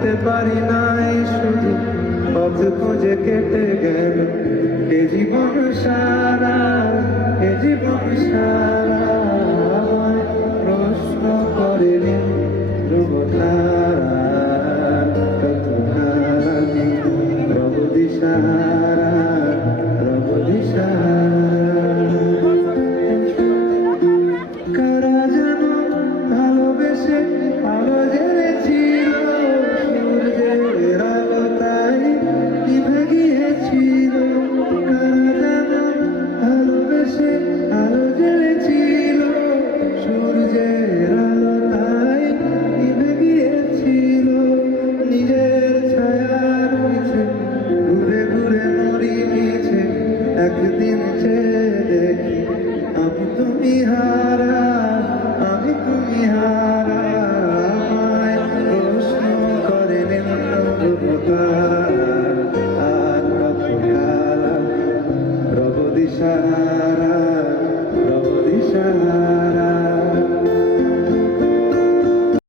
বুঝতে পারি নাই শুধু পথ খুঁজে কেটে গেল এ জীবন সারা, এ জীবন সারা। আমায় প্রশ্ন করে দিন ধ্রুব তারা, কত হারানি রব দিশাহারা, রব দিশাহারা। কারা যেন ভালোবেসে আলো জ্বেলেছিল, সূর্যের আলো তাই নিভে গিয়েছিল। কারা যেন ভালোবেসে আলো জ্বেলেছিল, সূর্যের আলো তাই নিভে গিয়েছিল। নিজের ছায়ার পিছে ঘুরে ঘুরে মরি মিছে, একদিন চেয়ে দেখি আমি তুমি হারা, আমি তুমি হারা। আমায় প্রশ্ন করে আর কত কাল রব দিশাহারা।